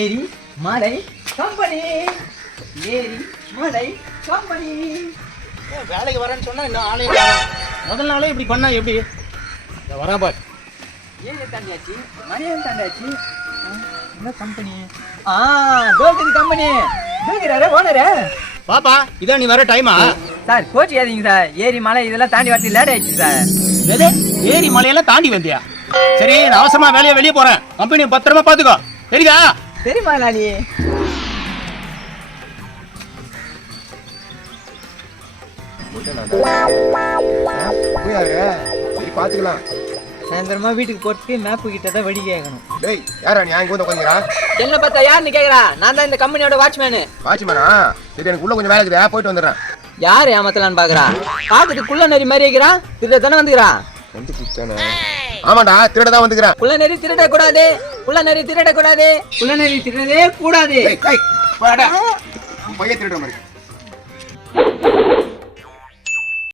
ஏரி மலை கம்பெனி. ஏரி மலை கம்பெனி. வேலைக்கு வரேன்னு சொன்னா இன்னும் ஆளே காணோம். முதல் நாளே இப்படி பண்ணா எப்படி? வரேன் பார். ஏரி தாண்டியாச்சு, மலையும் தாண்டியாச்சு. என்ன கம்பெனி? தோல்குது கம்பெனி. தூக்கிறாரே ஓனரு. பாப்பா இதான் நீ வர டைமா? சார் கோச்சிக்காதீங்க சார். ஏரி மலை இதெல்லாம் தாண்டி வரது லேட் ஆயிடுச்சு சார். எது ஏரி மலையெல்லாம் தாண்டி வந்தியா? சரி நான் அவசரமா வேலையை வெளியே போறேன். கம்பெனி பத்திரமா பாத்துக்கோ. சரிதா? சரிம்மா லாலி. பாத்துக்கலாம். சாயந்தரமா வீட்டுக்கு போட்டு மேப்பு கிட்ட தான் வெடி கேட்கணும். டேய் யாரா நீ அங்க வந்து உட்காந்துக்கிறான்? என்ன பார்த்தா யாருன்னு கேக்குறா? நான் தான் இந்த கம்பெனியோட வாட்ச்மேனு. வாட்ச்மேனா? சரி எனக்கு உள்ள கொஞ்சம் வேலை இருக்குது, போயிட்டு வந்துடுறேன். யார் ஏமாத்தலான்னு பாக்குறா? பாத்துட்டு குள்ள நெறி மாதிரி இருக்கிறான். திருட தானே வந்துக்கிறா? வந்து குச்சானே. ஆமாடா திருட தான் வந்துக்கிறேன். குள்ள நெறி திருட கூடாது. குள்ள நெறி திருட கூடாது. குள்ள நெறி திருடவே கூடாது. போடா. பைய திருட மாதிரி.